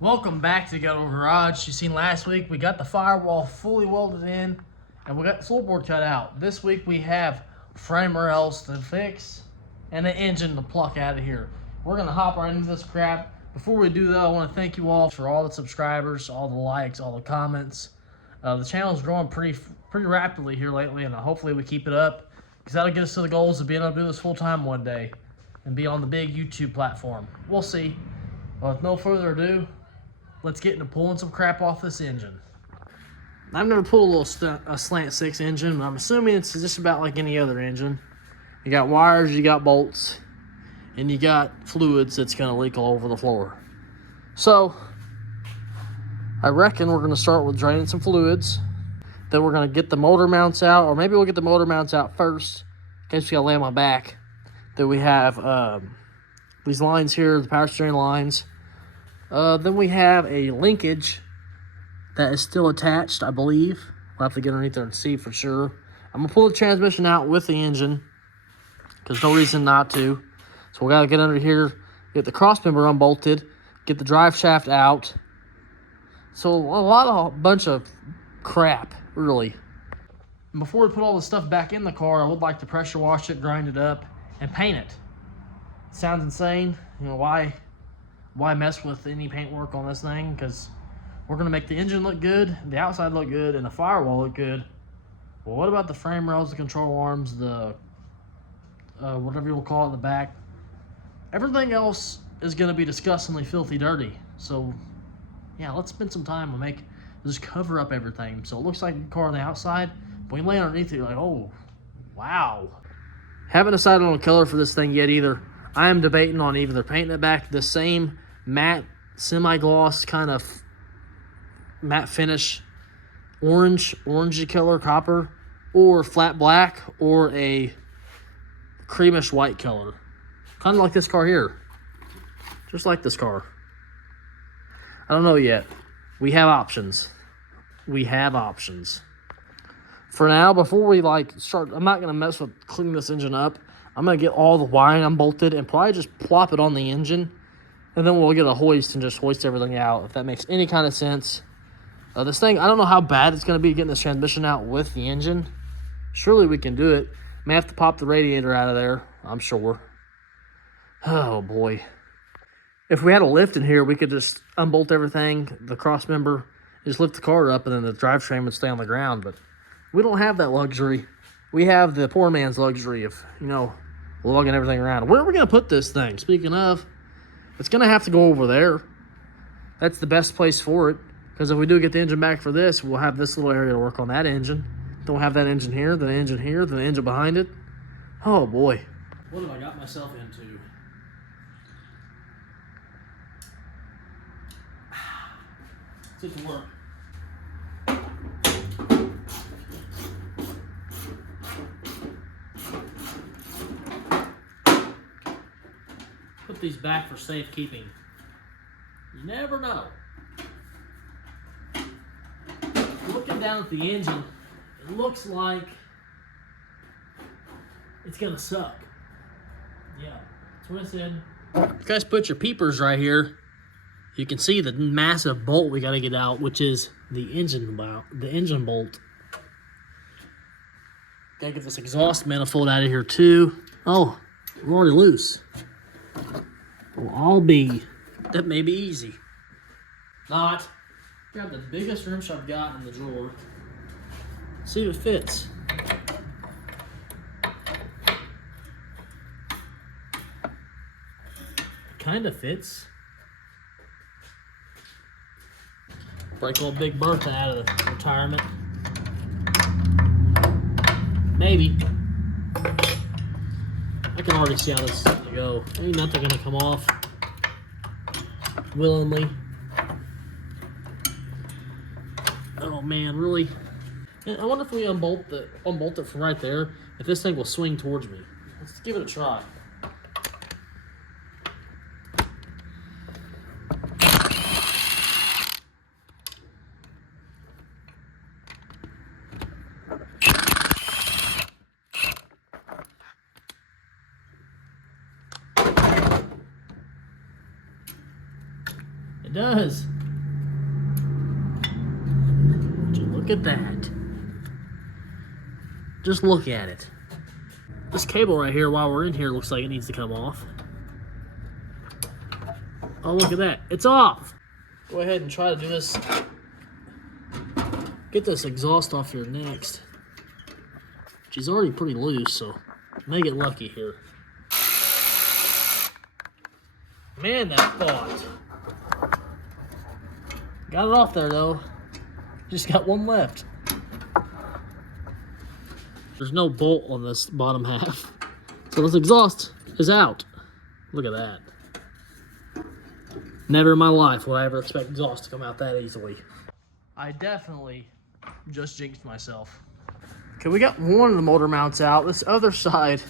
Welcome back to Ghetto Garage. You seen last week we got the firewall fully welded in and we got the floorboard cut out. This week we have frame rails to fix and an engine to pluck out of here. We're gonna hop right into this crap. Before we do though, I want to thank you all for all the subscribers, all the likes, all the comments. The channel's growing pretty rapidly here lately, and hopefully we keep it up because that'll get us to the goals of being able to do this full time one day and be on the big YouTube platform. We'll see. Well, with no further ado, let's get into pulling some crap off this engine. I'm going to pull a slant 6 engine, but I'm assuming it's just about like any other engine. You got wires, you got bolts, and you got fluids that's going to leak all over the floor. So, I reckon we're going to start with draining some fluids. Then we're going to get the motor mounts out, or maybe we'll get the motor mounts out first, in case we got to lay on my back. Then we have these lines here, the power steering lines. Then we have a linkage that is still attached, I believe. We'll have to get underneath there and see for sure. I'm going to pull the transmission out with the engine because no reason not to. So we got to get under here, get the cross member unbolted, get the drive shaft out. So a bunch of crap, really. And before we put all the stuff back in the car, I would like to pressure wash it, grind it up, and paint it. Sounds insane. You know, why mess with any paint work on this thing? Because we're going to make the engine look good, the outside look good, and the firewall look good. Well, what about the frame rails, the control arms, the whatever you'll call it in the back? Everything else is going to be disgustingly filthy dirty. So, yeah, let's spend some time and just cover up everything so it looks like a car on the outside. But when you lay underneath it, you're like, oh, wow. Haven't decided on a color for this thing yet either. I am debating on either painting it back the same matte, semi-gloss kind of matte finish, orangey color, copper, or flat black, or a creamish white color. Kind of like this car here. Just like this car. I don't know yet. We have options. For now, before we start, I'm not going to mess with cleaning this engine up. I'm going to get all the wiring unbolted and probably just plop it on the engine. And then we'll get a hoist and just hoist everything out, if that makes any kind of sense. This thing, I don't know how bad it's going to be getting this transmission out with the engine. Surely we can do it. May have to pop the radiator out of there, I'm sure. Oh, boy. If we had a lift in here, we could just unbolt everything, the cross member, just lift the car up, and then the drivetrain would stay on the ground. But we don't have that luxury. We have the poor man's luxury of, lugging everything around. Where are we going to put this thing? Speaking of, it's going to have to go over there. That's the best place for it. Because if we do get the engine back for this, we'll have this little area to work on that engine. Don't have that engine here, then the engine here, then the engine behind it. Oh, boy. What have I got myself into? Let's get to work. Put these back for safekeeping. You never know. Looking down at the engine, it looks like it's gonna suck. Yeah, that's what I said. You guys put your peepers right here. You can see the massive bolt we gotta get out, which is the engine bolt. Gotta get this exhaust manifold out of here too. Oh, we're already loose. That may be easy. Not. Grab the biggest wrench I've got in the drawer. See if it fits. Kind of fits. Break old Big Bertha out of the retirement. Maybe. I can already see how this is going to go. Ain't nothing going to come off willingly. Oh man, really? I wonder if we unbolt it from right there, if this thing will swing towards me. Let's give it a try. does. Would you look at that? Just look at it. This cable right here, while we're in here, looks like it needs to come off. Oh, look at that. It's off. Go ahead and try to do this. Get this exhaust off here next. She's already pretty loose, so may get lucky here. Man, that fought. Got it off there, though. Just got one left. There's no bolt on this bottom half. So this exhaust is out. Look at that. Never in my life would I ever expect exhaust to come out that easily. I definitely just jinxed myself. Okay, we got one of the motor mounts out. This other side,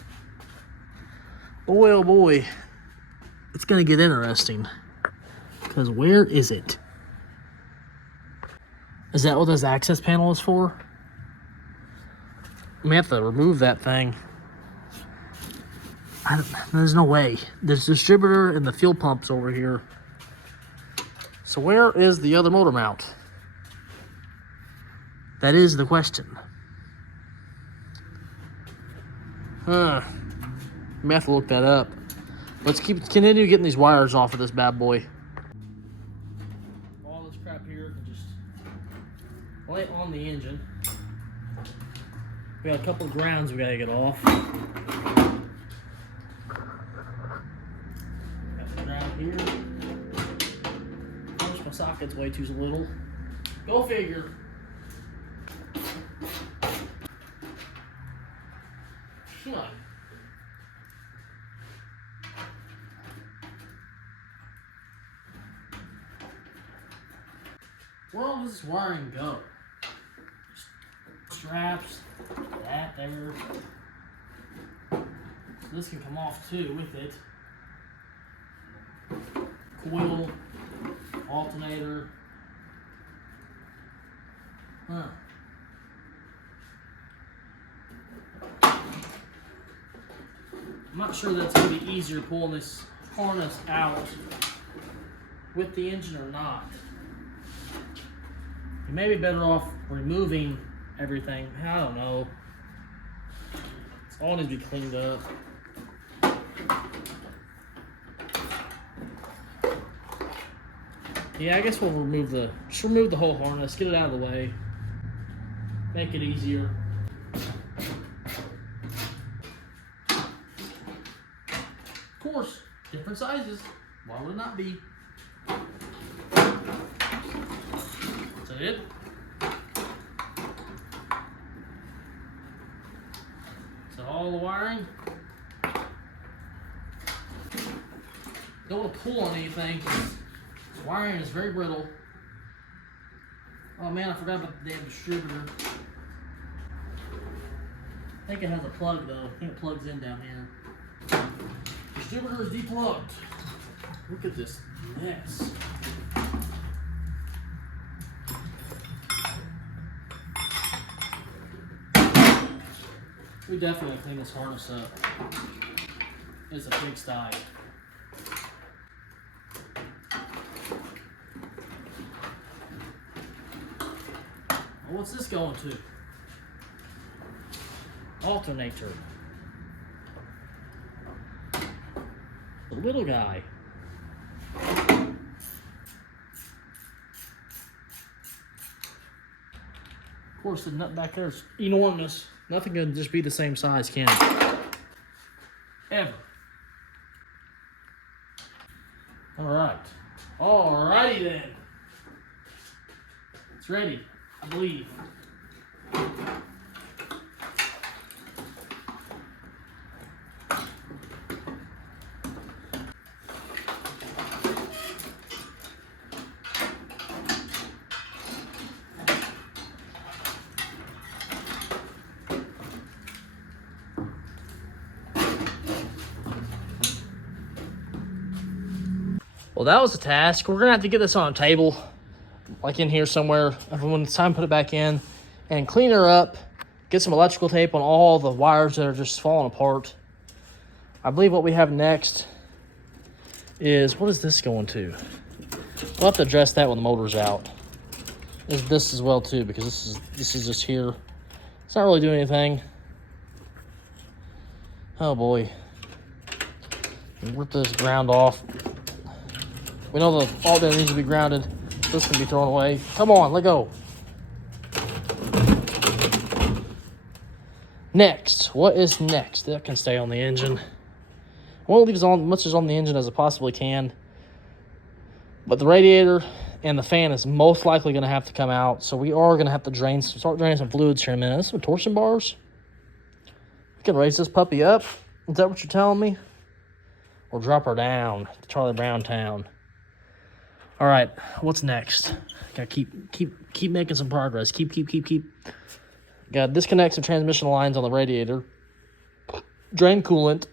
boy oh boy, it's gonna get interesting. Because where is it? Is that what this access panel is for? We have to remove that thing. There's no way. There's the distributor and the fuel pumps over here. So where is the other motor mount? That is the question. We have to look that up. Let's continue getting these wires off of this bad boy. All this crap here can just lay on the engine. We got a couple of grounds we gotta get off. Got the ground here. My socket's way too little. Go figure. Huh. Where does this wiring go? Straps, that there. So this can come off too with it. Coil, alternator. Huh. I'm not sure that's going to be easier pulling this harness out with the engine or not. You may be better off removing everything. I don't know. It's all needs to be cleaned up. Yeah, I guess we'll remove the whole harness, get it out of the way, make it easier. Of course, different sizes. Why would it not be? Is that it? Is that all the wiring? Don't want to pull on anything. The wiring is very brittle. Oh man, I forgot about the damn distributor. I think it has a plug though. I think it plugs in down here. Distributor is deplugged. Look at this mess. We definitely clean this harness up. It's a pigsty. What's this going to? Alternator. The little guy. Of course, the nut back there is enormous. Nothing can just be the same size, can it? Ever. Alright. Alrighty then. It's ready, I believe. Well, that was a task. We're gonna have to get this on a table, like in here somewhere. When it's time to put it back in and clean her up, get some electrical tape on all the wires that are just falling apart. I believe what we have next is, what is this going to? We'll have to address that when the motor's out. This as well too, because this is just here. It's not really doing anything. Oh boy. Rip this ground off. We know the alternator needs to be grounded. This can be thrown away. Come on, let go. Next, what is next? That can stay on the engine. I want to leave as much as on the engine as I possibly can. But the radiator and the fan is most likely going to have to come out. So we are going to have to start draining some fluids here in a minute. This is some torsion bars. We can raise this puppy up. Is that what you're telling me? Or drop her down to Charlie Brown Town. All right, what's next? Gotta keep making some progress. Keep. Gotta disconnect some transmission lines on the radiator. Drain coolant.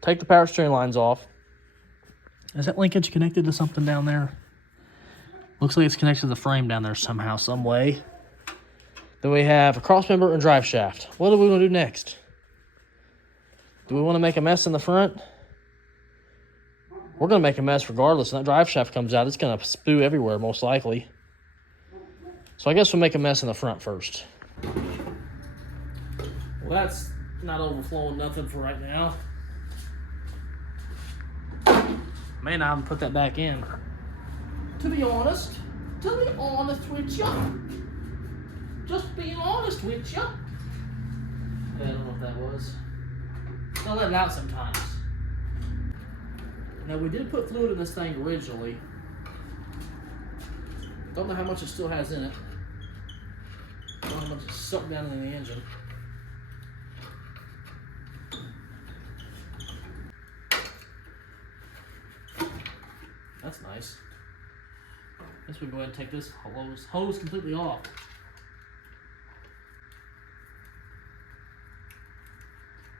Take the power steering lines off. Is that linkage connected to something down there? Looks like it's connected to the frame down there somehow, some way. Then we have a cross member and drive shaft. What do we want to do next? Do we want to make a mess in the front? We're going to make a mess regardless. When that drive shaft comes out, it's going to spew everywhere, most likely. So I guess we'll make a mess in the front first. Well, that's not overflowing nothing for right now. May not even put that back in. To be honest with you. Just being honest with you. Yeah, I don't know what that was. I'll let it out sometimes. Now, we did put fluid in this thing originally. Don't know how much it still has in it. Don't know how much is sucked down in the engine. That's nice. Guess we can go ahead and take this hose completely off.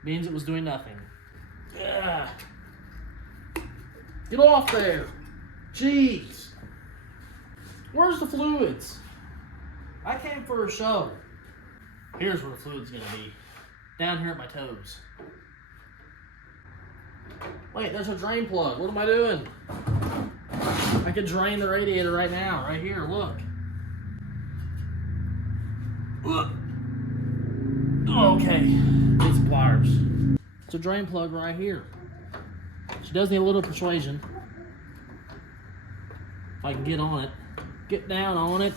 Means it was doing nothing. Ugh. Get off there! Jeez! Where's the fluids? I came for a show. Here's where the fluid's gonna be. Down here at my toes. Wait, there's a drain plug. What am I doing? I could drain the radiator right now, right here, look. Okay, need some pliers. It's a drain plug right here. She does need a little persuasion. If I can get on it. Get down on it.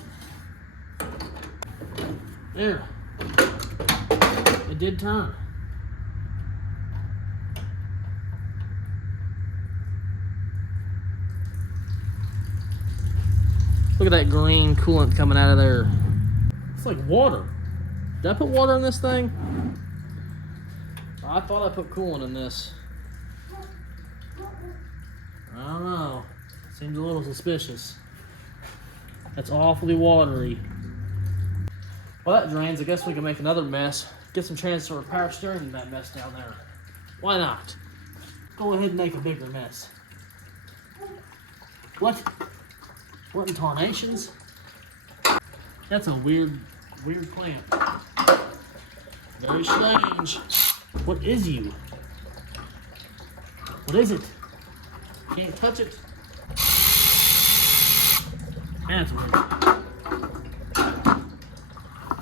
There. It did turn. Look at that green coolant coming out of there. It's like water. Did I put water in this thing? I thought I put coolant in this. I don't know. Seems a little suspicious. That's awfully watery. Well, that drains. I guess we can make another mess. Get some transfer of power steering in that mess down there. Why not? Go ahead and make a bigger mess. What? What in tarnations? That's a weird plant. Very strange. What is you? What is it? Can't touch it. That's weird.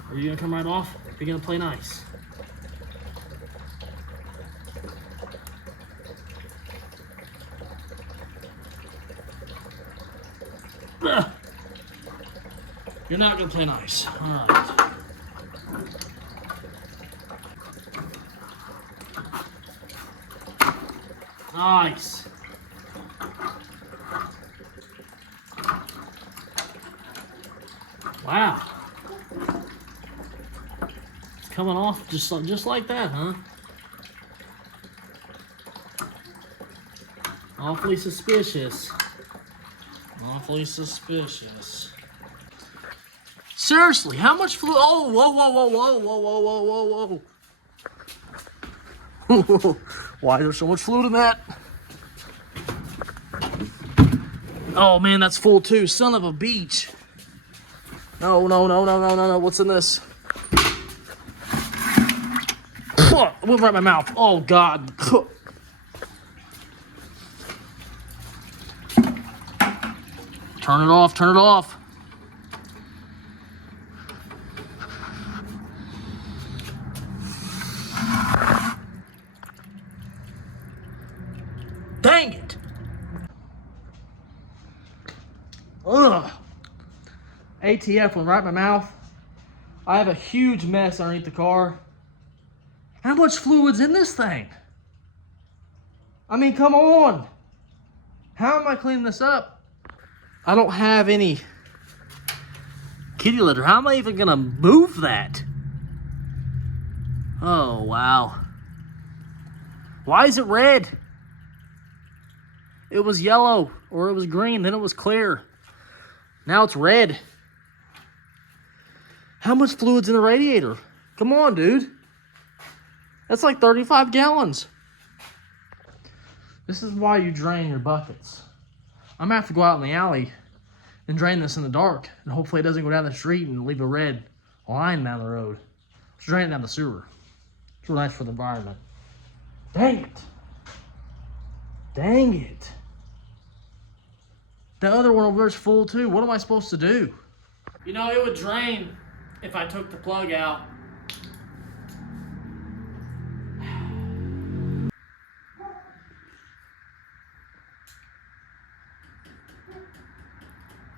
Are you gonna come right off? Or are you gonna play nice? You're not gonna play nice. All right. Nice. Wow. It's coming off just like that, huh? Awfully suspicious. Awfully suspicious. Seriously, how much fluid? Oh, whoa. Why is there so much fluid in that? Oh man, that's full too. Son of a beach. No. What's in this? It went right in my mouth. Oh God. Turn it off, turn it off. Dang it. Ugh. ATF went right in my mouth. I have a huge mess underneath the car. How much fluid's in this thing? I mean, come on. How am I cleaning this up? I don't have any kitty litter. How am I even gonna move that? Oh, wow. Why is it red? It was yellow, or it was green, then it was clear. Now it's red. How much fluid's in the radiator? Come on, dude. That's like 35 gallons. This is why you drain your buckets. I'm gonna have to go out in the alley and drain this in the dark, and hopefully it doesn't go down the street and leave a red line down the road. Let's drain it down the sewer. It's real nice for the environment. Dang it. Dang it. The other one over there is full too. What am I supposed to do? You know, it would drain if I took the plug out.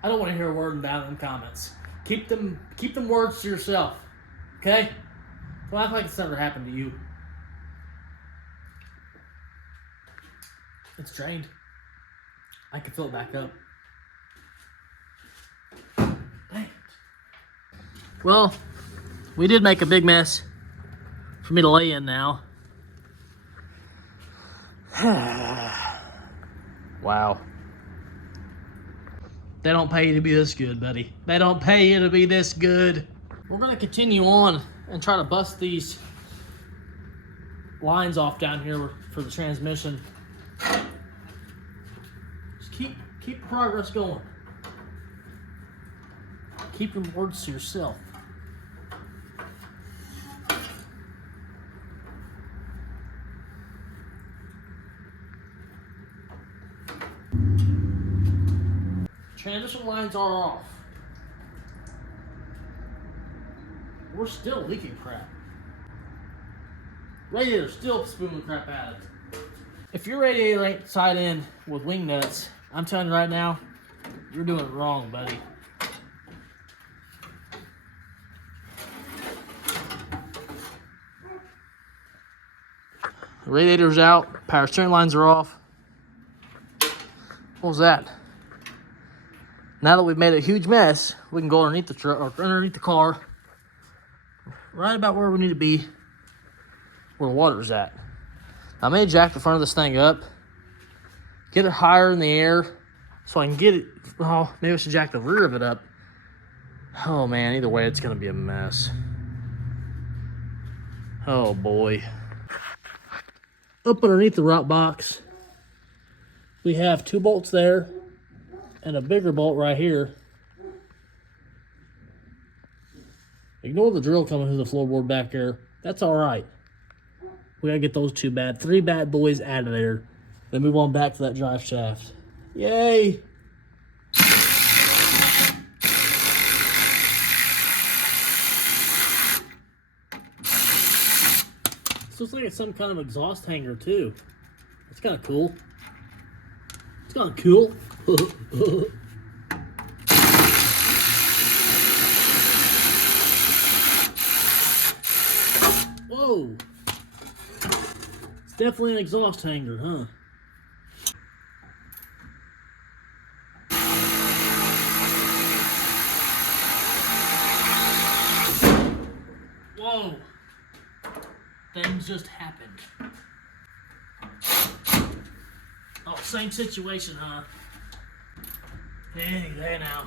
I don't want to hear a word about it in the comments. Keep them words to yourself. Okay? Don't act like it's never happened to you. It's drained. I can fill it back up. Dang it. Well, we did make a big mess for me to lay in now. Wow. They don't pay you to be this good, buddy. They don't pay you to be this good. We're gonna continue on and try to bust these lines off down here for the transmission. Just keep progress going. Keep your words to yourself. Transmission lines are off. We're still leaking crap. Radiator's still spewing crap out of it. If your radiator ain't tied in with wing nuts, I'm telling you right now, you're doing it wrong, buddy. The radiator's out, power steering lines are off. What was that? Now that we've made a huge mess, we can go underneath the truck or underneath the car, right about where we need to be, where the water's at. I may jack the front of this thing up, get it higher in the air, so I can get it. Oh, maybe I should jack the rear of it up. Oh man, either way, it's gonna be a mess. Oh boy. Up underneath the rock box, we have 2 bolts there and a bigger bolt right here. Ignore the drill coming through the floorboard back there. That's all right. We gotta get those 3 bad boys out of there. Then move on back to that drive shaft. Yay! This looks like it's some kind of exhaust hanger too. That's kind of cool. It's kind of cool. Whoa! It's definitely an exhaust hanger, huh? Whoa! Things just happened. Oh, same situation, huh? Any day now.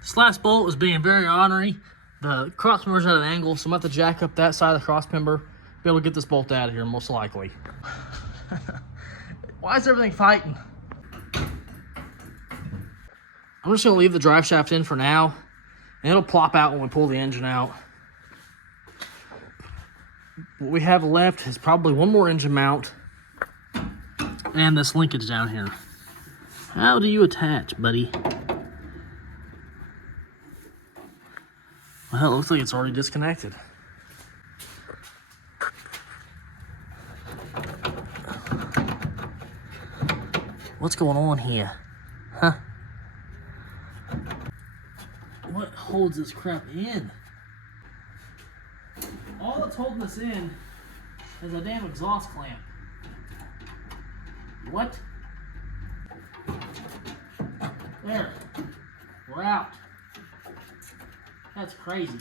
This last bolt was being very ornery. The cross member's at an angle, so I'm going to have to jack up that side of the cross member, be able to get this bolt out of here, most likely. Why is everything fighting? I'm just gonna leave the drive shaft in for now, and it'll plop out when we pull the engine out. What we have left is probably one more engine mount and this linkage down here. How do you attach, buddy? Well, it looks like it's already disconnected. What's going on here? Huh? What holds this crap in? All that's holding this in is a damn exhaust clamp. What? There. We're out. That's crazy.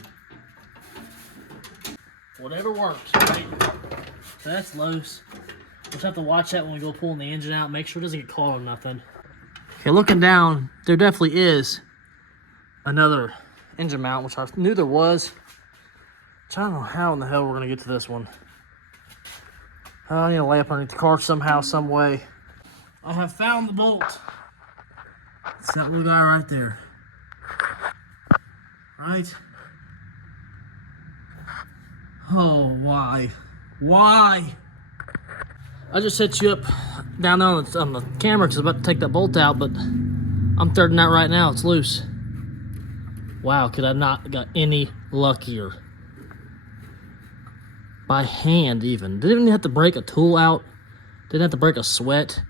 Whatever works, right? That's loose. We'll just have to watch that when we go pulling the engine out. Make sure it doesn't get caught on nothing. Okay, looking down, there definitely is another engine mount, which I knew there was. I don't know how in the hell we're going to get to this one. I need to lay up underneath the car somehow, some way. I have found the bolt. It's that little guy right there. Right? Oh, why? Why? I just set you up down there on the camera because I'm about to take that bolt out, but I'm threading that right now. It's loose. Wow, could I not got any luckier? By hand, even. Didn't even have to break a tool out. Didn't have to break a sweat.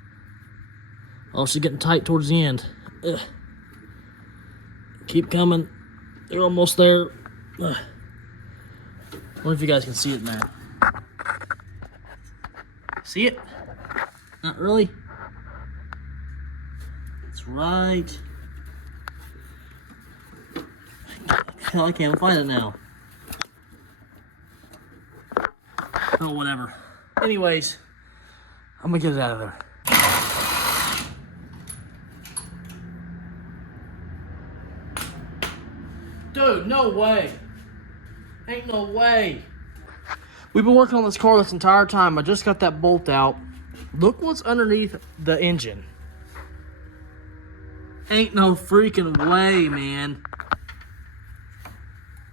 Oh, she's getting tight towards the end. Ugh. Keep coming. They're almost there. Ugh. I wonder if you guys can see it now. See it? Not really. It's right. Hell, I can't find it now. Oh, whatever. Anyways, I'm gonna get it out of there. Dude, no way. Ain't no way. We've been working on this car this entire time. I just got that bolt out. Look what's underneath the engine. Ain't no freaking way, man.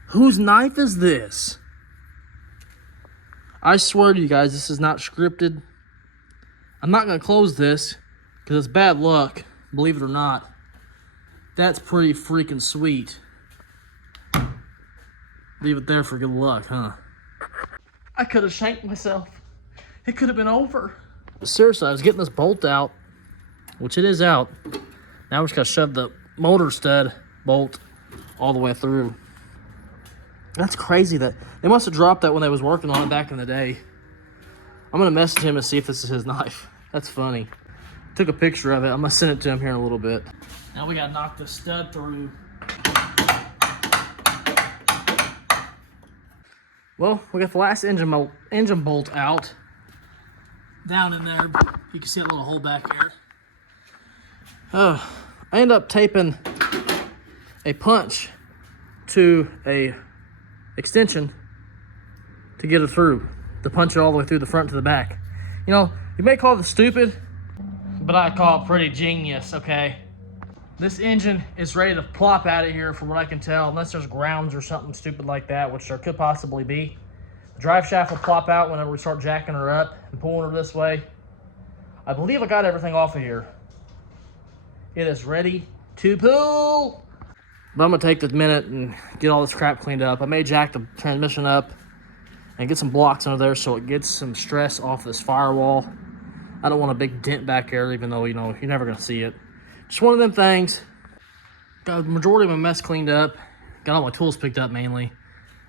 Whose knife is this? I swear to you guys, this is not scripted. I'm not going to close this because it's bad luck, believe it or not. That's pretty freaking sweet. Leave it there for good luck, huh? I could have shanked myself. It could have been over. Seriously, I was getting this bolt out, which it is out. Now we're just going to shove the motor stud bolt all the way through. That's crazy that they must have dropped that when they was working on it back in the day. I'm going to message him and see if this is his knife. That's funny. Took a picture of it. I'm going to send it to him here in a little bit. Now we got to knock the stud through. Well, we got the last engine bolt out. Down in there. You can see that little hole back here. I ended up taping a punch to a extension to get it through, to punch it all the way through the front to the back. You know, you may call it stupid, but I call it pretty genius, okay? This engine is ready to plop out of here from what I can tell, unless there's grounds or something stupid like that, which there could possibly be. The drive shaft will plop out whenever we start jacking her up and pulling her this way. I believe I got everything off of here. It is ready to pull. But I'm gonna take this minute and get all this crap cleaned up. I may jack the transmission up and get some blocks under there so it gets some stress off this firewall. I don't want a big dent back there, even though, you know, you're never gonna see it. Just one of them things. Got the majority of my mess cleaned up. Got all my tools picked up mainly.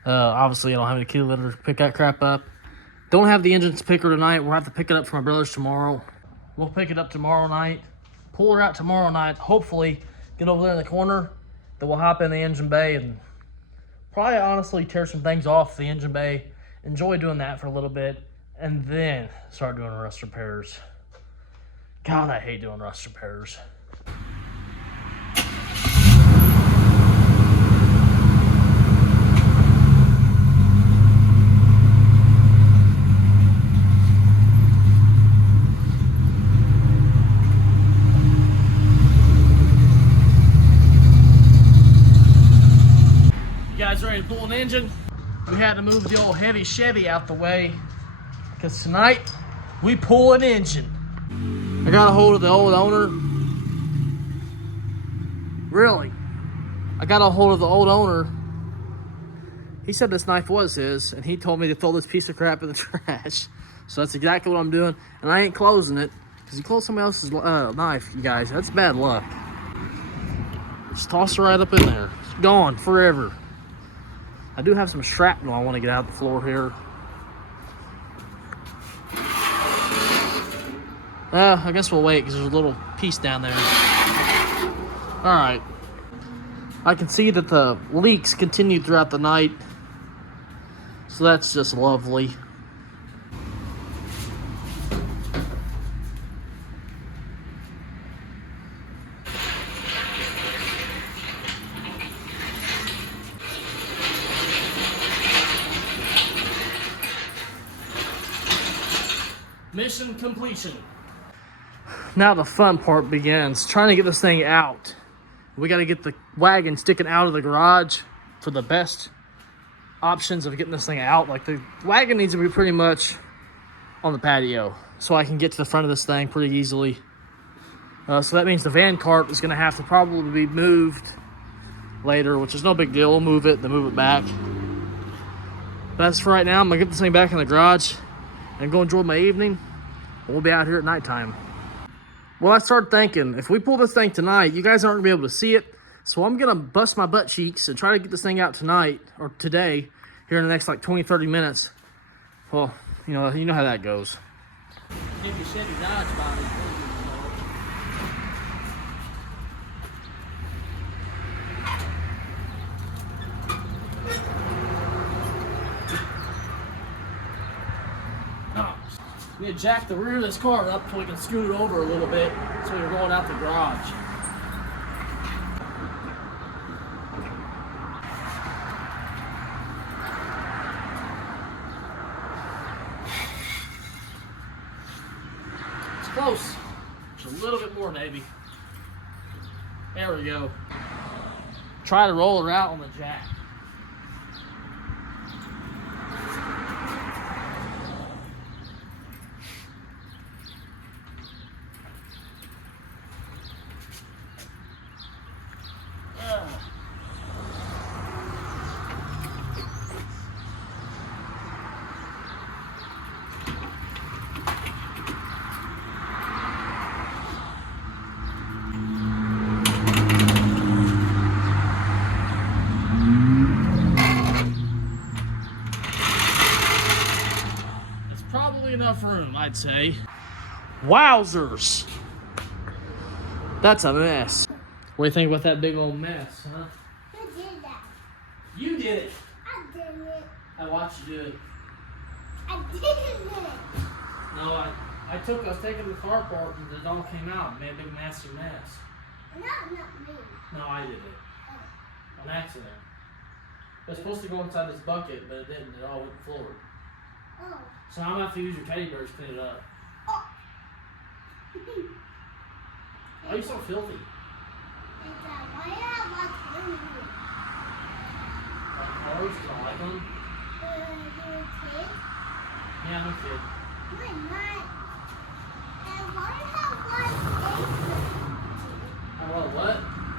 Obviously, I don't have any key litter to pick that crap up. Don't have the engine picker tonight. We'll have to pick it up from my brother's tomorrow. We'll pick it up tomorrow night. Pull her out tomorrow night. Hopefully, get over there in the corner. Then we'll hop in the engine bay and probably honestly tear some things off the engine bay. Enjoy doing that for a little bit. And then start doing rust repairs. God, I hate doing rust repairs. ready to pull an engine. We had to move the old heavy Chevy out the way because tonight we pull an engine. I got a hold of the old owner. Really? I got a hold of the old owner. He said this knife was his, and he told me to throw this piece of crap in the trash. So that's exactly what I'm doing, and I ain't closing it because he closed somebody else's knife, you guys. That's bad luck. Just toss it right up in there. It's gone forever. I do have some shrapnel I want to get out the floor here. I guess we'll wait because there's a little piece down there. All right. I can see that the leaks continued throughout the night. So that's just lovely. Mission completion. Now the fun part begins. Trying to get this thing out. We got to get the wagon sticking out of the garage for the best options of getting this thing out. Like, the wagon needs to be pretty much on the patio so I can get to the front of this thing pretty easily. So that means the van cart is going to have to probably be moved later, which is no big deal. We'll move it, then move it back. But as for right now, I'm going to get this thing back in the garage and go enjoy my evening. We'll be out here at nighttime. Well, I started thinking, if we pull this thing tonight, you guys aren't going to be able to see it. So I'm going to bust my butt cheeks and try to get this thing out tonight, or today, here in the next like 20, 30 minutes. Well, you know how that goes. If you said his eyes about it, we had jacked the rear of this car up so we can scoot it over a little bit so we're going out the garage. It's close. Just a little bit more, maybe. There we go. Try to roll her out on the jack. Enough room, I'd say. Wowzers! That's a mess. What do you think about that big old mess, huh? Who did that? You did it. I didn't. I watched you do it. I didn't. No, I was taking the car apart and it all came out and made a big massive mess. Not me. No, I did it. On accident. It was supposed to go inside this bucket, but it didn't. It all went forward. Oh. So I'm gonna have to use your teddy bears to clean it up. Oh. Why are you so filthy? Why do I like cars? Like cars? You don't like them? You're a kid? Yeah, I'm a kid. No, I'm not. And why do I have What?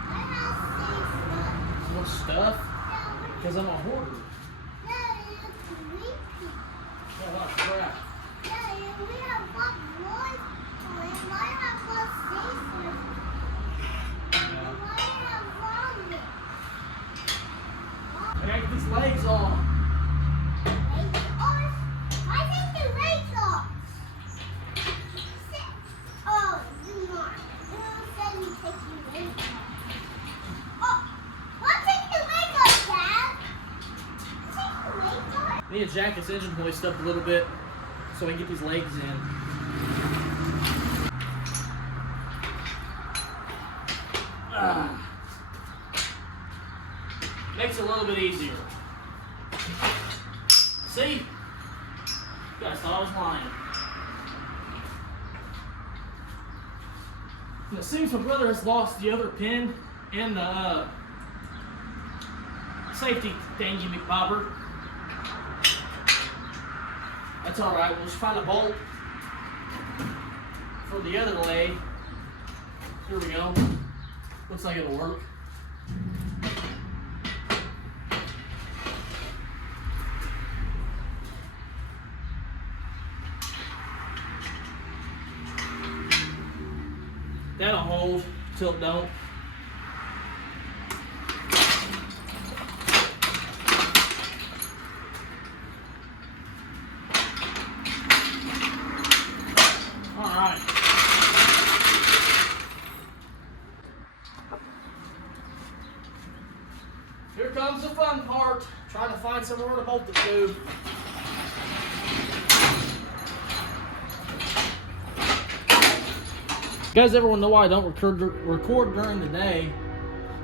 I have So much stuff? Yeah, Because I'm a hoarder. it's creepy. Oh, wow, crap. Yeah, we have got one. And why have got scissors? And why have wrong? I gotta get these legs off. Legs off? I think the legs off. Oh, you're not. You said you take your legs off. Oh, well, take the legs off, Dad. Take the legs off. I need to jack this engine hoist up a little bit so I can get these legs in. Makes it a little bit easier. See? You guys thought I was lying. And it seems my brother has lost the other pin in the safety thingy, McBobber. That's all right. We'll just find a bolt for the other leg. Here we go. Looks like it'll work. That'll hold till it don't. Alright. Here comes the fun part. Trying to find somewhere to bolt the tube. You guys ever wonder why I don't record during the day?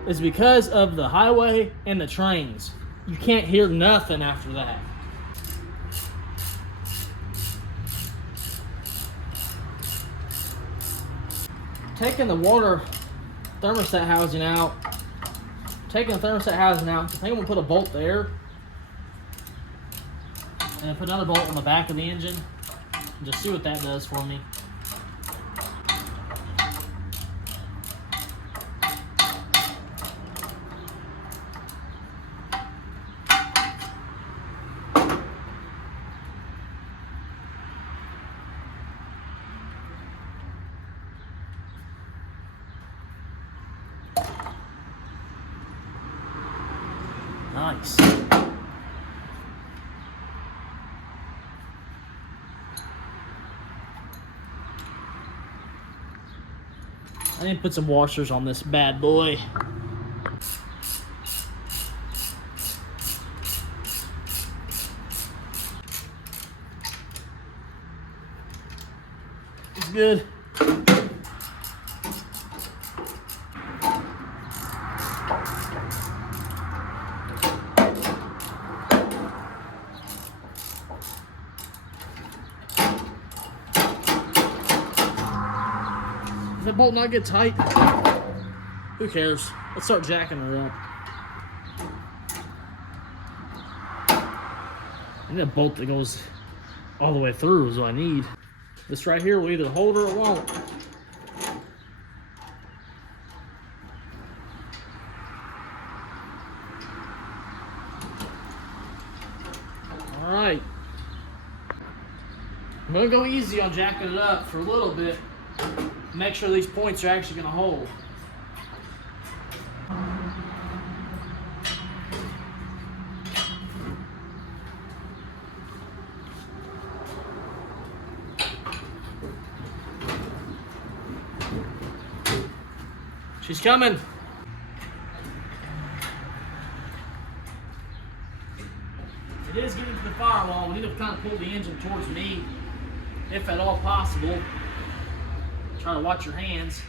It's because of the highway and the trains. You can't hear nothing after that. Taking the water thermostat housing out. I think I'm gonna put a bolt there. And then put another bolt on the back of the engine. And just see what that does for me. Nice. I need to put some washers on this bad boy. It's good. Does that bolt not get tight? Who cares? Let's start jacking her up. I need a bolt that goes all the way through is what I need. This right here will either hold or it won't. All right. I'm gonna go easy on jacking it up for a little bit. Make sure these points are actually gonna hold. She's coming. It is getting to the firewall. We need to kind of pull the engine towards me, if at all possible. Try to watch your hands.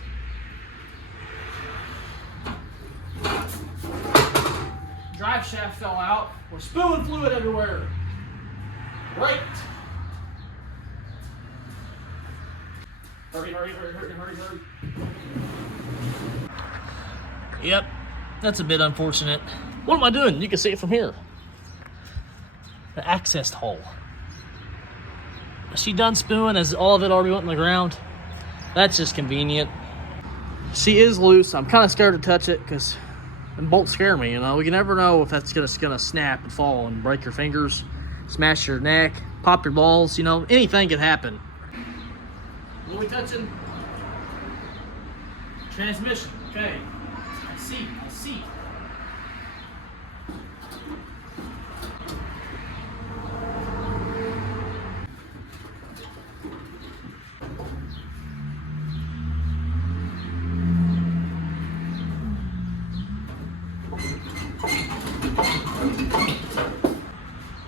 Drive shaft fell out. We're spewing fluid everywhere. Great. Hurry, hurry, hurry, hurry, hurry, hurry. Yep, that's a bit unfortunate. What am I doing? You can see it from here. The access hole. Is she done spewing? Has all of it already went in the ground? That's just convenient. She is loose. I'm kind of scared to touch it because the bolts scare me, you know. We can never know if that's gonna snap and fall and break your fingers, smash your neck, pop your balls, you know, anything could happen. What are we touching? Transmission, okay. I see.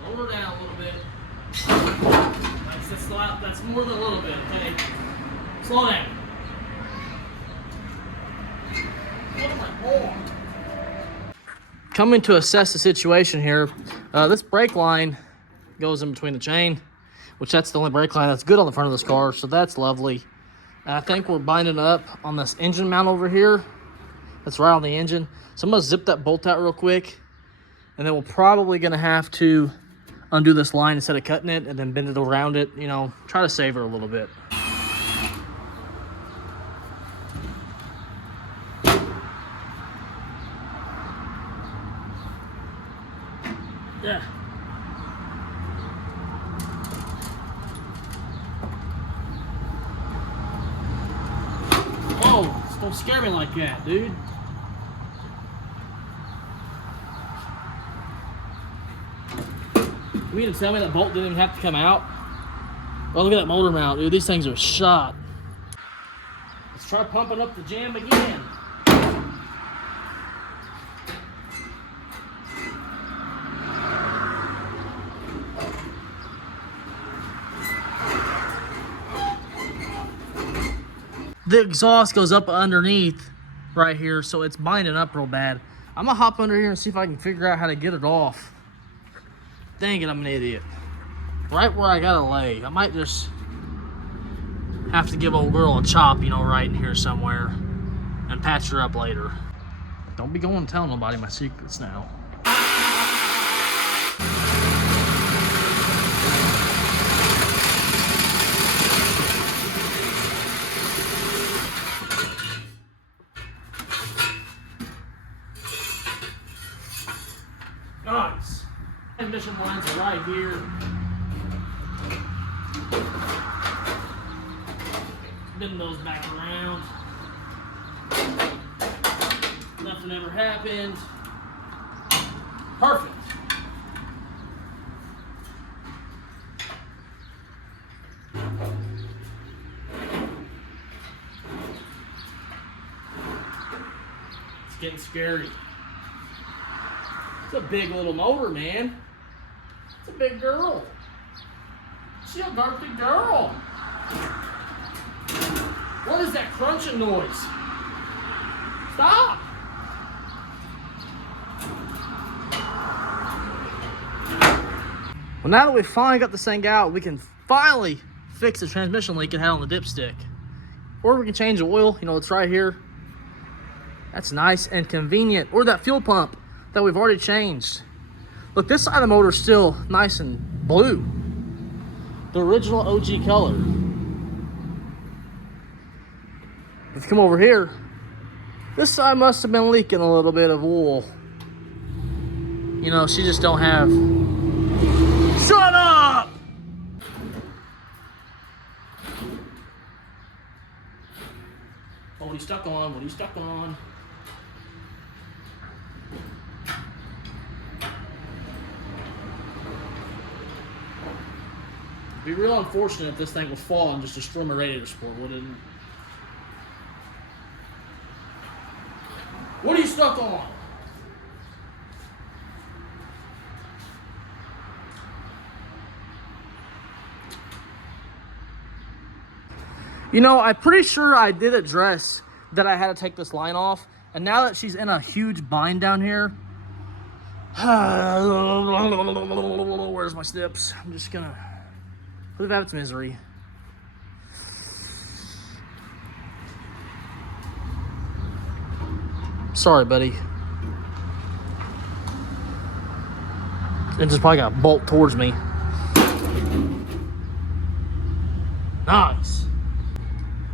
Lower down a little bit. That's more than a little bit, okay? Slow down. Coming to assess the situation here, this brake line goes in between the chain, which that's the only brake line that's good on the front of this car, so that's lovely. And I think we're binding it up on this engine mount over here. That's right on the engine. So I'm gonna zip that bolt out real quick, And then we're probably gonna have to undo this line instead of cutting it and then bend it around it, you know, try to save her a little bit. Yeah. Whoa, don't scare me like that, dude. You mean to tell me that bolt didn't even have to come out? Oh, look at that motor mount, dude. These things are shot. Let's try pumping up the jam again. The exhaust goes up underneath right here, so it's binding up real bad. I'm gonna hop under here and see if I can figure out how to get it off. Dang it, I'm an idiot. Right where I gotta lay. I might just have to give old girl a chop, you know, right in here somewhere and patch her up later. Don't be going and telling nobody my secrets now. Nice. Transmission lines are right here. Bend those back around. Nothing ever happened. Perfect. It's getting scary. It's a big little motor, man. It's a big girl. She's a big girl. What is that crunching noise? Stop! Well, now that we finally got this thing out, we can finally fix the transmission leak it had on the dipstick. Or we can change the oil. You know, it's right here. That's nice and convenient. Or that fuel pump that we've already changed. Look, this side of the motor is still nice and blue. The original OG color. If you come over here, this side must have been leaking a little bit of oil. You know, she just don't have... Shut up! Oh, what are you stuck on? What are you stuck on? It'd be real unfortunate if this thing would fall and just destroy my radiator support, wouldn't it? What are you stuck on? You know, I'm pretty sure I did address that I had to take this line off. And now that she's in a huge bind down here. Where's my steps? I'm just gonna live out its misery. Sorry, buddy. It just probably got a bolt towards me. Nice.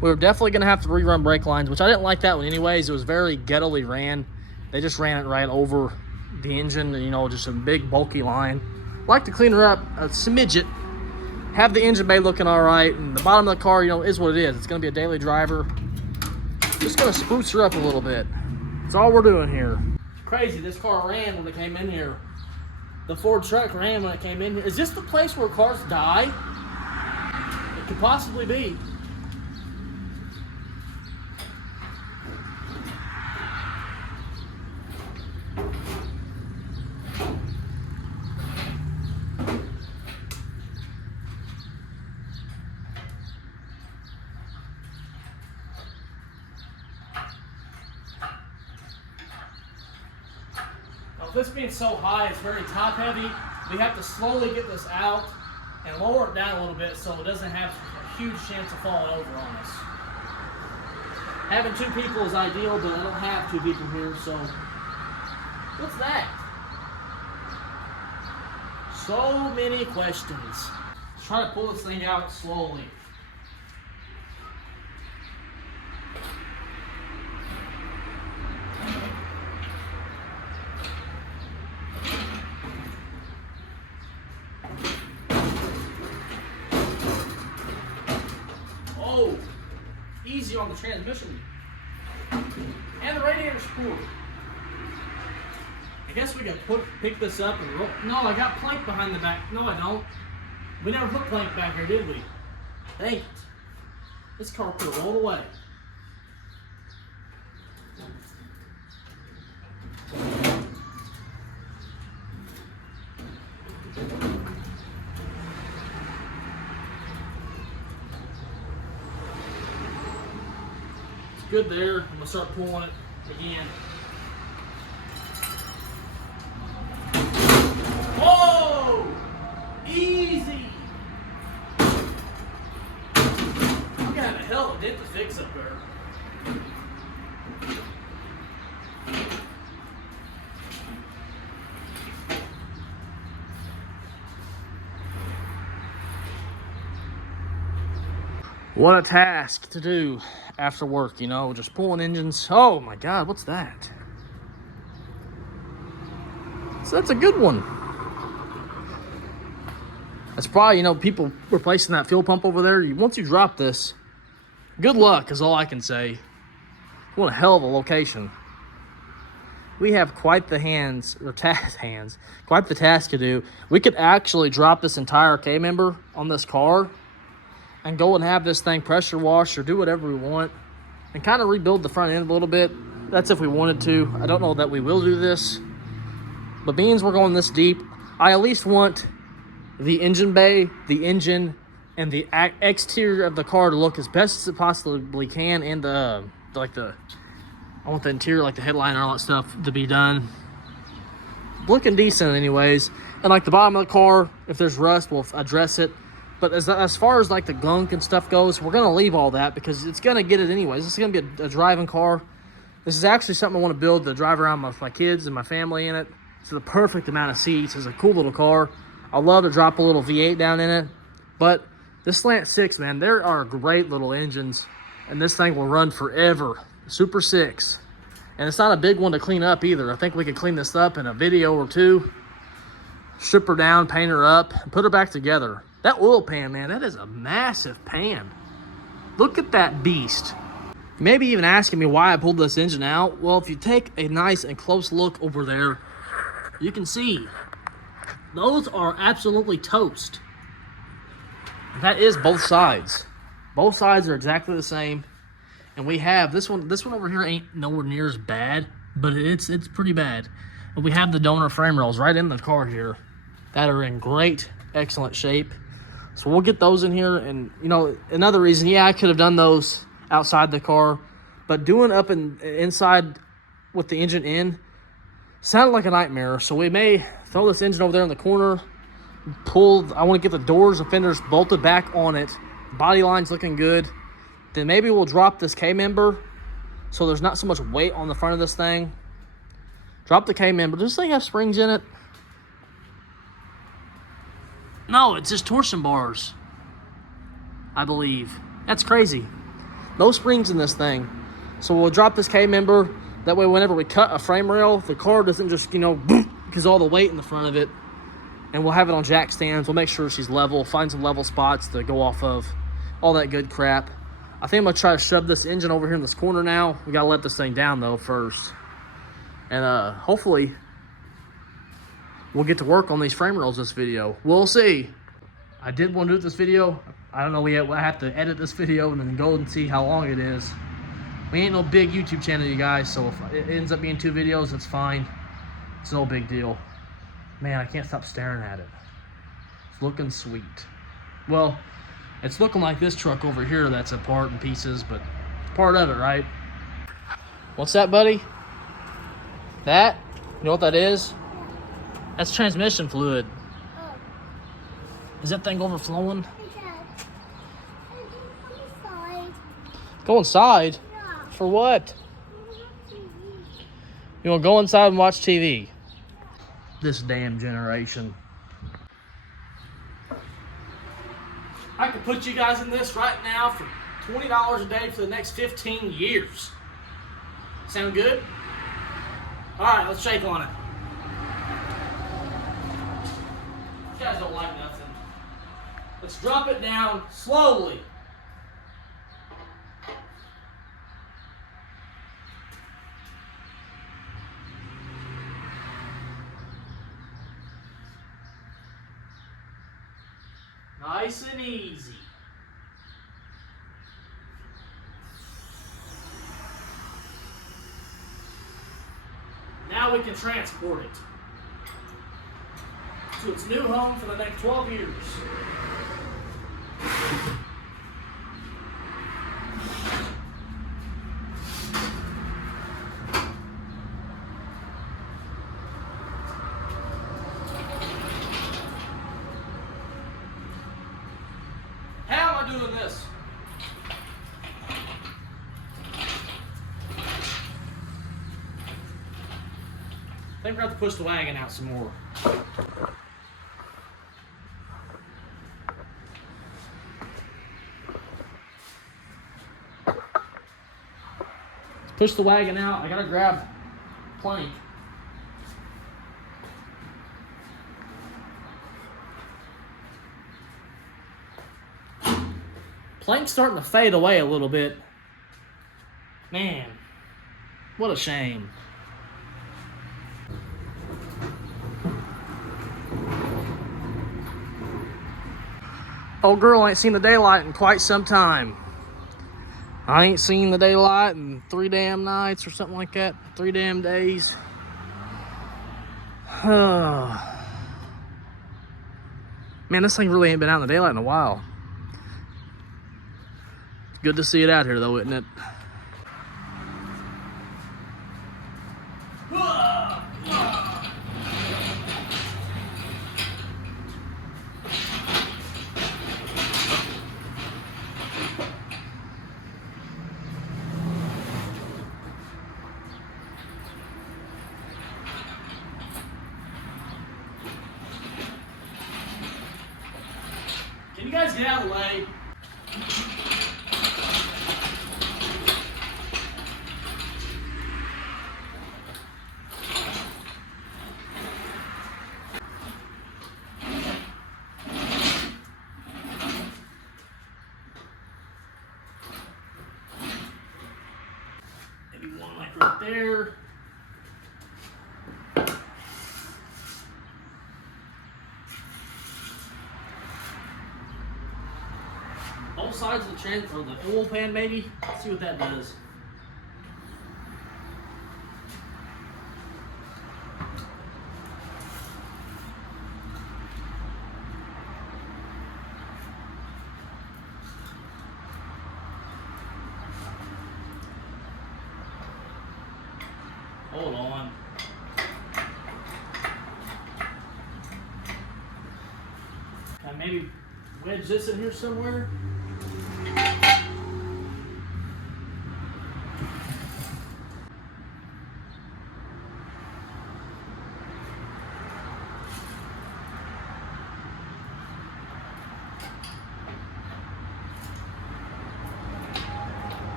We were definitely going to have to rerun brake lines, which I didn't like that one anyways. It was very ghettoly ran. They just ran it right over the engine, you know, just a big bulky line. Like to clean her up a smidget. Have the engine bay looking all right. And the bottom of the car, you know, is what it is. It's going to be a daily driver. Just going to spruce her up a little bit. That's all we're doing here. Crazy, this car ran when it came in here. The Ford truck ran when it came in here. Is this the place where cars die? It could possibly be. This being so high, it's very top heavy. We have to slowly get this out and lower it down a little bit so it doesn't have a huge chance of falling over on us. Having two people is ideal, but I don't have two people here, so. What's that? So many questions. Let's try to pull this thing out slowly. Oh, easy on the transmission. And the radiator spool. I guess we could pick this up and roll. No, I got plank behind the back. No, I don't. We never put plank back here, did we? Dang it. This car could have rolled away. It's good there. I'm going to start pulling it again. Whoa! Easy! I'm gonna have a hell of a dent to fix up there. What a task to do after work, you know, just pulling engines. Oh my God, what's that? So that's a good one. That's probably, you know, people replacing that fuel pump over there. Once you drop this, good luck is all I can say. What a hell of a location. We have quite the quite the task to do. We could actually drop this entire K-member on this car and go and have this thing pressure washed or do whatever we want and kind of rebuild the front end a little bit. That's if we wanted to. I don't know that we will do this, but being we're going this deep, I at least want the engine bay, the engine, and the exterior of the car to look as best as it possibly can, and I want the interior, like the headline and all that stuff, to be done looking decent anyways. And like the bottom of the car, if there's rust, we'll address it. But as far as like the gunk and stuff goes, we're gonna leave all that because it's gonna get it anyways. This is gonna be a driving car. This is actually something I want to build to drive around with my kids and my family in it. It's the perfect amount of seats. It's a cool little car. I love to drop a little V8 down in it. But this Slant 6, man, there are great little engines, and this thing will run forever. Super 6. And it's not a big one to clean up either. I think we could clean this up in a video or two. Strip her down, paint her up, and put her back together. That oil pan, man, that is a massive pan. Look at that beast. Maybe even asking me why I pulled this engine out. Well, if you take a nice and close look over there, you can see those are absolutely toast. That is both sides. Both sides are exactly the same. And we have this one over here ain't nowhere near as bad, but it's pretty bad. And we have the donor frame rails right in the car here that are in great, excellent shape. So we'll get those in here. And you know, another reason, yeah, I could have done those outside the car, but doing up inside with the engine in sounded like a nightmare. So we may throw this engine over there in the corner, I want to get the doors and fenders bolted back on it. Body line's looking good. Then maybe we'll drop this K-member so there's not so much weight on the front of this thing. Drop the K-member. Does this thing have springs in it? No, it's just torsion bars, I believe. That's crazy. No springs in this thing. So we'll drop this K-member. That way whenever we cut a frame rail, the car doesn't just, you know, because all the weight in the front of it. And we'll have it on jack stands. We'll make sure she's level, find some level spots to go off of, all that good crap. I think I'm going to try to shove this engine over here in this corner now. We got to let this thing down, though, first. And hopefully we'll get to work on these frame rails this video. We'll see. I did want to do this video. I don't know yet. I have to edit this video and then go and see how long it is. We ain't no big YouTube channel, you guys, so if it ends up being 2 videos, it's fine. It's no big deal. Man, I can't stop staring at it. It's looking sweet. Well, it's looking like this truck over here that's apart in pieces, but it's part of it, right? What's that, buddy? That? You know what that is? That's transmission fluid. Oh. Is that thing overflowing? Inside. Go inside? Yeah. For what? TV. You want to go inside and watch TV? This damn generation. I could put you guys in this right now for $20 a day for the next 15 years. Sound good? All right, let's shake on it. You guys don't like nothing. Let's drop it down slowly. Nice and easy. Now we can transport it to its new home for the next 12 years. How am I doing this? I think we're going to have to push the wagon out some more. Push the wagon out. I got to grab a plank. Plank's starting to fade away a little bit. Man, what a shame. Old girl ain't seen the daylight in quite some time. I ain't seen the daylight in 3 damn nights or something like that. 3 damn days. Man, this thing really ain't been out in the daylight in a while. It's good to see it out here though, isn't it? Can you guys get out of the way? Maybe one like right there. Both sides of the oil pan, maybe. Let's see what that does. Hold on. Can I maybe wedge this in here somewhere?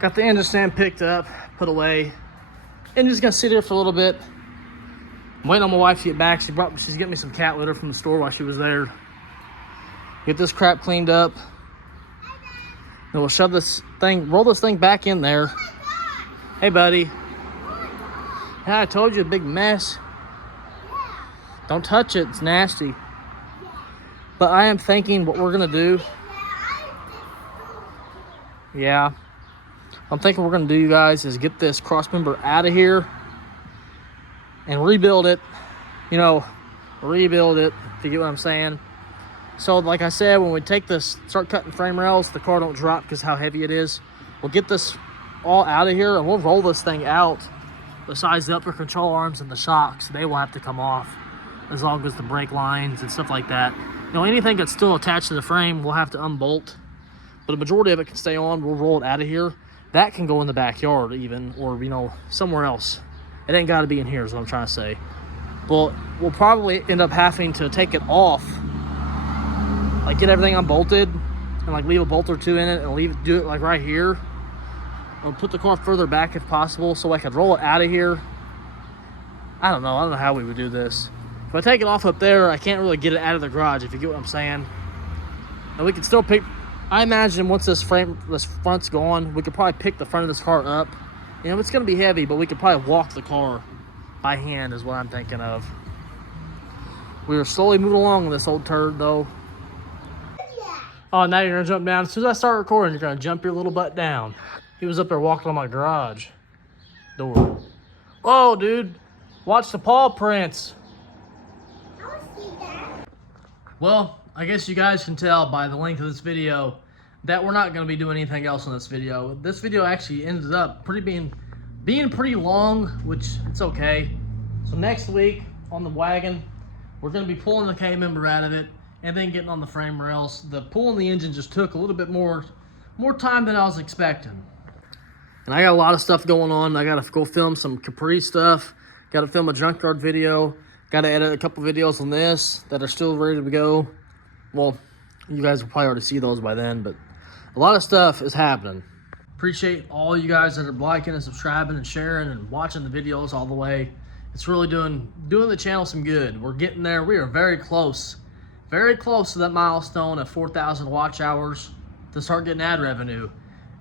Got the engine stand picked up, put away. Engine's gonna sit here for a little bit. I'm waiting on my wife to get back. She's getting me some cat litter from the store while she was there. Get this crap cleaned up. Then we'll shove this thing, roll this thing back in there. Hey, buddy. Yeah, I told you, a big mess. Don't touch it, it's nasty. But I am thinking what we're gonna do. Yeah. I'm thinking we're gonna do, you guys, is get this cross member out of here and rebuild it. You know, rebuild it, if you get what I'm saying. So like I said, when we take this, start cutting frame rails, the car don't drop because how heavy it is. We'll get this all out of here and we'll roll this thing out. Besides the upper control arms and the shocks, they will have to come off, as long as the brake lines and stuff like that. You know, anything that's still attached to the frame, we'll have to unbolt. But the majority of it can stay on. We'll roll it out of here. That can go in the backyard even, or, you know, somewhere else. It ain't got to be in here is what I'm trying to say. But we'll probably end up having to take it off like get everything unbolted and like leave a bolt or two in it and do it like right here. Or put the car further back if possible so I could roll it out of here. I don't know how we would do this. If I take it off up there, I can't really get it out of the garage, if you get what I'm saying. And we can still pick, I imagine once this front's gone, we could probably pick the front of this car up. You know, it's gonna be heavy, but we could probably walk the car by hand is what I'm thinking of. We were slowly moving along with this old turd though. Oh, now you're gonna jump down. As soon as I start recording, you're gonna jump your little butt down. He was up there walking on my garage door. Whoa, dude. Watch the paw prints. I want to see that. Well, I guess you guys can tell by the length of this video that we're not going to be doing anything else in this video. This video actually ended up being pretty long, which it's okay. So next week on the wagon, we're going to be pulling the K-member out of it and then getting on the frame rails. The pulling the engine just took a little bit more time than I was expecting. And I got a lot of stuff going on. I got to go film some Capri stuff. Got to film a junkyard video. Got to edit a couple videos on this that are still ready to go. Well, you guys will probably already see those by then, but a lot of stuff is happening. Appreciate all you guys that are liking and subscribing and sharing and watching the videos all the way. It's really doing the channel some good. We're getting there. We are very close to that milestone of 4,000 watch hours to start getting ad revenue.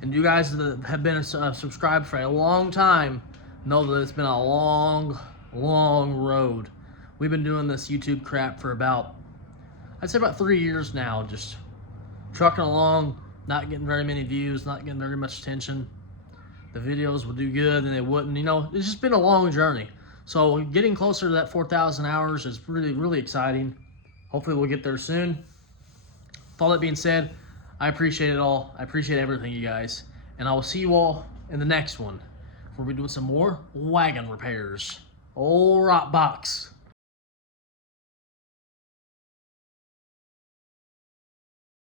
And you guys that have been subscribed for a long time know that it's been a long road. We've been doing this YouTube crap for I'd say about 3 years now, just trucking along, not getting very many views, not getting very much attention. The videos would do good and they wouldn't, you know, it's just been a long journey. So getting closer to that 4,000 hours is really exciting. Hopefully we'll get there soon. With all that being said, I appreciate it all. I appreciate everything, you guys. And I will see you all in the next one, where we're doing some more wagon repairs. Old rock box.